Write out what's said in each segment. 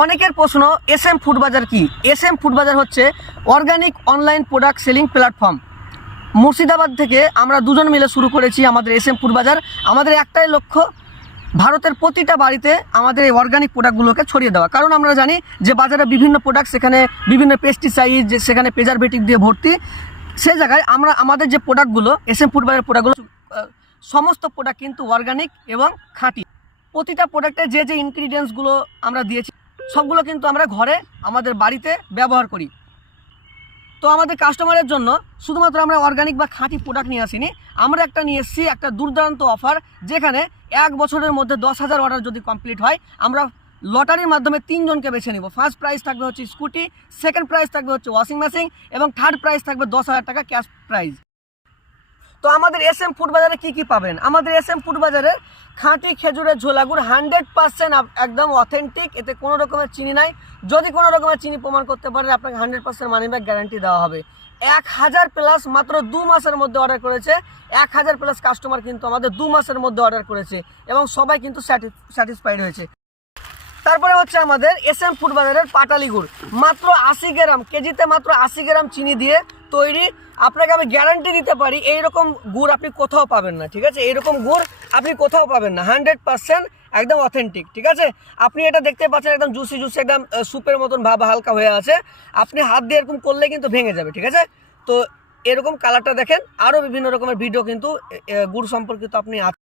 অনেকের প্রশ্ন SM food বাজার কি? এসএম ফুড বাজার হচ্ছে organic online product selling platform. Murshidabad থেকে আমরা দুজন মিলে শুরু করেছি আমাদের এসএম ফুড বাজার। আমাদের একটাই লক্ষ্য, ভারতের প্রতিটা বাড়িতে আমাদের এই অর্গানিক প্রোডাক্টগুলোকে ছড়িয়ে দেওয়া। কারণ আমরা জানি যে বাজারে বিভিন্ন প্রোডাক্ট, সেখানে বিভিন্ন পেস্টিসাইড, সেখানে প্রিজারভেটিভ দিয়ে ভর্তি। সেই জায়গায় আমরা আমাদের যে প্রোডাক্টগুলো, এসএম ফুড বাজারের প্রোডাক্টগুলো, সমস্ত প্রোডাক্ট কিন্তু অর্গানিক এবং খাঁটি। প্রতিটা প্রোডাক্টে যে যে ইনগ্রিডিয়েন্টসগুলো আমরা দিয়েছি সবগুলো কিন্তু আমরা ঘরে আমাদের বাড়িতে ব্যবহার করি। তো আমাদের কাস্টমারের জন্য শুধুমাত্র আমরা অর্গানিক বা খাঁটি প্রোডাক্ট নিয়ে আসিনি, আমরা একটা নিয়ে এসেছি একটা দুর্দান্ত অফার, যেখানে 1 বছরের মধ্যে 10,000 অর্ডার যদি কমপ্লিট হয় আমরা লটারির মাধ্যমে 3 জনকে বেছে নিব। ফার্স্ট প্রাইজ থাকবে হচ্ছে স্কুটি, সেকেন্ড প্রাইজ থাকবে হচ্ছে ওয়াশিং মেশিন এবং থার্ড প্রাইজ থাকবে 10,000 টাকা ক্যাশ প্রাইজ। তো আমাদের এসএম ফুড বাজারে কী কী পাবেন? আমাদের এসএম ফুড বাজারে খাঁটি খেজুরের ঝোলা গুড় 100% একদম অথেন্টিক, এতে কোনো রকমের চিনি নাই। যদি কোনো রকমের চিনি প্রমাণ করতে পারেন আপনাকে 100% মানি ব্যাক গ্যারান্টি দেওয়া হবে। 1000 প্লাস মাত্র 2 মাসের মধ্যে অর্ডার করেছে। 1000 প্লাস কাস্টমার কিন্তু আমাদের 2 মাসের মধ্যে অর্ডার করেছে এবং সবাই কিন্তু স্যাটিসফাইড হয়েছে। তারপরে হচ্ছে আমাদের এসএম ফুড বাজারের পাটালি গুড়, মাত্র 80 গ্রাম, কেজিতে মাত্র 80 গ্রাম চিনি দিয়ে তৈরি। আপনাকে আমি গ্যারান্টি দিতে পারি এইরকম গুড় আপনি কোথাও পাবেন না, ঠিক আছে? এইরকম গুড় আপনি কোথাও পাবেন না, 100% একদম অথেন্টিক, ঠিক আছে? আপনি এটা দেখতে পাচ্ছেন একদম জুসি জুসি, একদম স্যুপের মতন ভাব হালকা হয়ে আছে। আপনি হাত দিয়ে এরকম করলে কিন্তু ভেঙে যাবে, ঠিক আছে? তো এরকম কালারটা দেখেন। আরও বিভিন্ন রকমের ভিডিও কিন্তু গুড় সম্পর্কিত আপনি আছে।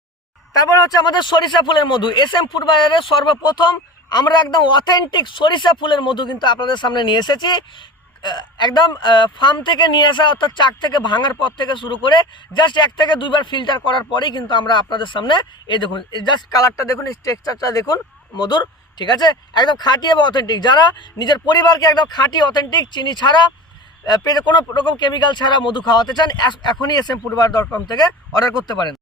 তারপরে হচ্ছে আমাদের সরিষা ফুলের মধু। এসএম ফুড বাজারে সর্বপ্রথম আমরা একদম অথেন্টিক সরিষা ফুলের মধু কিন্তু আপনাদের সামনে নিয়ে এসেছি। একদম ফার্ম থেকে নিয়ে আসা, অর্থাৎ চাক থেকে ভাঙার পর থেকে শুরু করে জাস্ট 1 থেকে 2 বার ফিল্টার করার পরেই কিন্তু আমরা আপনাদের সামনে এই দেখুন, জাস্ট কালারটা দেখুন, টেক্সচারটা দেখুন মধুর, ঠিক আছে? একদম খাঁটি এবং অথেন্টিক। যারা নিজের পরিবারকে একদম খাঁটি অথেন্টিক চিনি ছাড়া, কোনো রকম কেমিক্যাল ছাড়া মধু খাওয়াতে চান, এখনই smfoodbazaar.com থেকে অর্ডার করতে পারেন।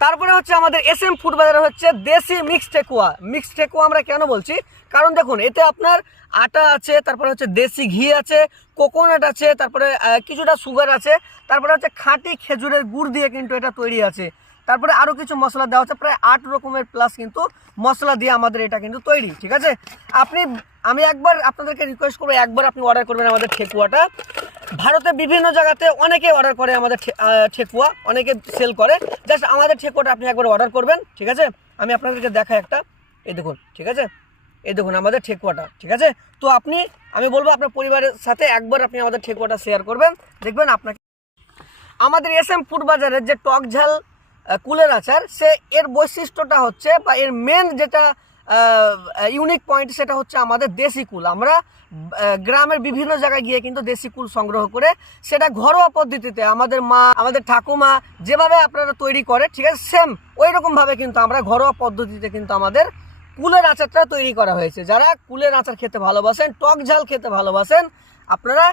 তারপরে হচ্ছে আমাদের এসএম ফুড বাজারে হচ্ছে দেশি মিক্সড ঠেকুয়া। মিক্সড ঠেকুয়া আমরা কেন বলছি? কারণ দেখুন, এতে আপনার আটা আছে, তারপরে হচ্ছে দেশি ঘি আছে, কোকোনাট আছে, তারপরে কিছুটা সুগার আছে, তারপরে হচ্ছে খাঁটি খেজুরের গুড় দিয়ে কিন্তু এটা তৈরি আছে। তারপরে আরও কিছু মশলা দেওয়া আছে, প্রায় 8 রকমের প্লাস কিন্তু মশলা দিয়ে আমাদের এটা কিন্তু তৈরি, ঠিক আছে? আমি একবার আপনাদেরকে রিকোয়েস্ট করবো, একবার আপনি অর্ডার করবেন আমাদের ঠেকুয়াটা। ভারতের বিভিন্ন জায়গাতে অনেকে অর্ডার করে আমাদের ঠেকুয়া, অনেকে সেল করে। জাস্ট আমাদের ঠেকুয়াটা আপনি একবার অর্ডার করবেন, ঠিক আছে? আমি আপনাদেরকে দেখাই একটা, এই দেখুন, ঠিক আছে? এই দেখুন আমাদের ঠেকুয়াটা, ঠিক আছে? তো আমি বলবো আপনার পরিবারের সাথে একবার আপনি আমাদের ঠেকুয়াটা শেয়ার করবেন, দেখবেন আপনাকে। আমাদের এসএম ফুড বাজারের যে টক ঝাল কুলের আচার, এর বৈশিষ্ট্যটা হচ্ছে, বা এর মেন যেটা ইউনিক পয়েন্ট, সেটা হচ্ছে আমাদের দেশি কুল। আমরা গ্রামের বিভিন্ন জায়গায় গিয়ে কিন্তু দেশি কুল সংগ্রহ করে সেটা ঘরোয়া পদ্ধতিতে আমাদের মা, আমাদের ঠাকুমা যেভাবে আপনারা তৈরি করে, ঠিক আছে, সেম ওই রকমভাবে কিন্তু আমরা ঘরোয়া পদ্ধতিতে কিন্তু আমাদের কুলের আচারটা তৈরি করা হয়েছে। যারা কুলের আচার খেতে ভালোবাসেন, টক ঝাল খেতে ভালোবাসেন, আপনারা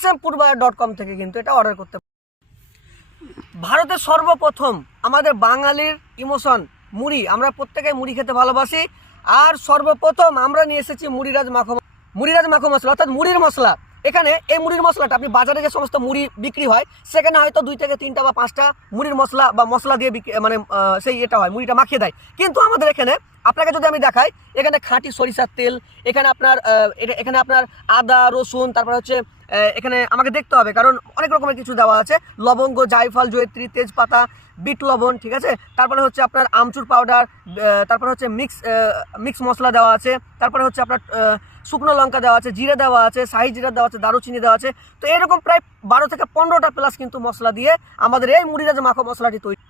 smfoodbazaar.com থেকে কিন্তু এটা অর্ডার করতে পারেন। ভারতের সর্বপ্রথম আমাদের বাঙালির ইমোশন মুড়ি, আমরা প্রত্যেকেই মুড়ি খেতে ভালোবাসি। আর সর্বপ্রথম আমরা নিয়ে এসেছি মুড়িরাজ মাখো মশলা, অর্থাৎ মুড়ির মশলা। এখানে এই মুড়ির মশলাটা আপনি বাজারে যে সমস্ত মুড়ি বিক্রি হয়, সেখানে হয়তো 2 থেকে 3টা বা 5টা মুড়ির মশলা বা মশলা দিয়ে মানে সেই এটা হয়, মুড়িটা মাখিয়ে দেয়। কিন্তু আমাদের এখানে আপনাকে যদি আমি দেখাই, এখানে খাঁটি সরিষার তেল, এখানে আপনার আদা রসুন, তারপর হচ্ছে এখানে আমাকে দেখতে হবে কারণ অনেক রকমের কিছু দেওয়া আছে, লবঙ্গ, জায়ফল, জয়িত্রী, তেজপাতা, বিট লবণ, ঠিক আছে? তারপরে হচ্ছে আপনার আমচুর পাউডার, তারপরে হচ্ছে মিক্স মশলা দেওয়া আছে, তারপরে হচ্ছে আপনার শুকনো লঙ্কা দেওয়া আছে, জিরে দেওয়া আছে, শাহি জিরা দেওয়া আছে, দারুচিনি দেওয়া আছে। তো এরকম প্রায় 12 থেকে 15টা প্লাস কিন্তু মশলা দিয়ে আমাদের এই মুড়িরাজ মাখো মশলাটি তৈরি।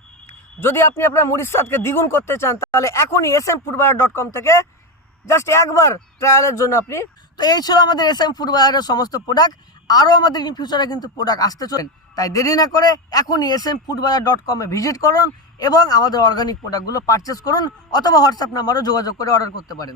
যদি আপনি আপনার মুড়ির স্বাদকে দ্বিগুণ করতে চান, তাহলে এখনই smfoodbazaar.com থেকে জাস্ট একবার ট্রায়ালের জন্য আপনি। তো এই ছিল আমাদের এসএম ফুড বাজারের সমস্ত প্রোডাক্ট। আরও আমাদের ইন ফিউচারে কিন্তু প্রোডাক্ট আসতে চলেন, তাই দেরি না করে এখনই smfoodbazaar.com ভিজিট করুন এবং আমাদের অর্গানিক প্রোডাক্টগুলো পারচেস করুন, অথবা হোয়াটসঅ্যাপ নাম্বারও যোগাযোগ করে অর্ডার করতে পারেন।